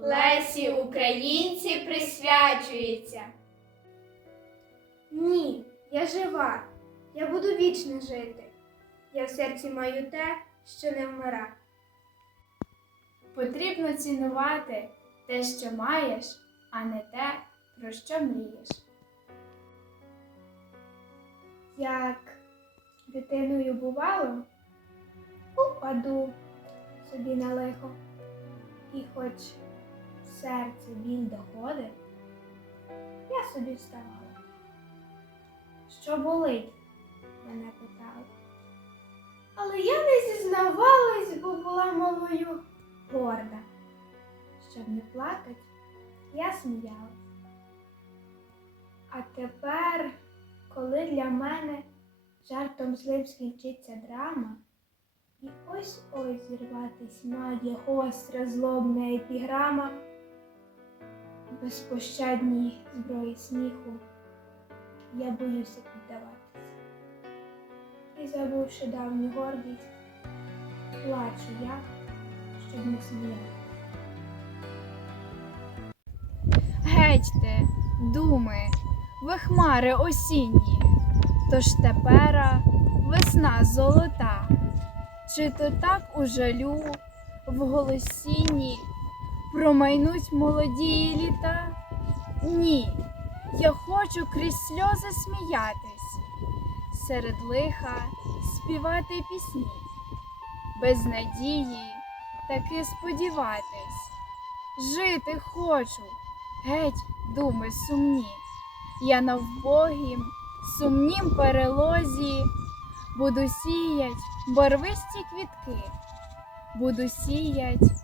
Лесі Українці присвячується. Ні, я жива. Я буду вічно жити. Я в серці маю те, що не вмира. Потрібно цінувати те, що маєш, а не те, про що мрієш. Як дитиною бувало, упаду собі на лихо, і хоч в серці біль доходить, я собі вставала. Що болить? мене питали. Але я не зізнавалась, бо була малою горда. Щоб не плакать, я сміялась. А тепер, коли для мене жартом злим скінчиться драма, і ось ось зірватись має гостра злобна епіграма, безпощадній зброї сміху, я боюся піддаватись. І забувши давню гордість, плачу я, щоб не сміятися. Геть ти, думи, ви хмари осінні, тож тепера весна золота, чи то так у жалю в голосінні промайнуть молоді літа? Ні, я хочу крізь сльози сміятись, серед лиха співати пісні, без надії таки сподіватись, жити хочу. Геть, думи сумні, я на вбогім, сумнім перелозі буду сіять барвисті квітки, буду сіять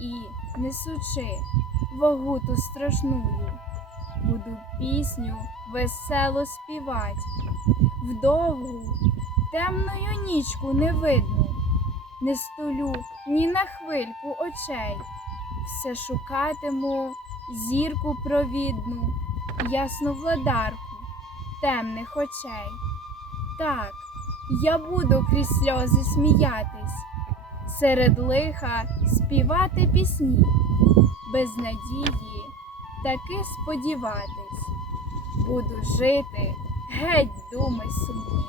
і, несучи вагу ту страшную, буду пісню весело співать, вдовгу темною нічку не видну, не столю ні на хвильку очей все шукатиму зірку провідну, ясну владарку темних очей. Так, я буду крізь сльози сміятись, серед лиха співати пісні, без надії таки сподіватись, буду жити, геть думи сумні.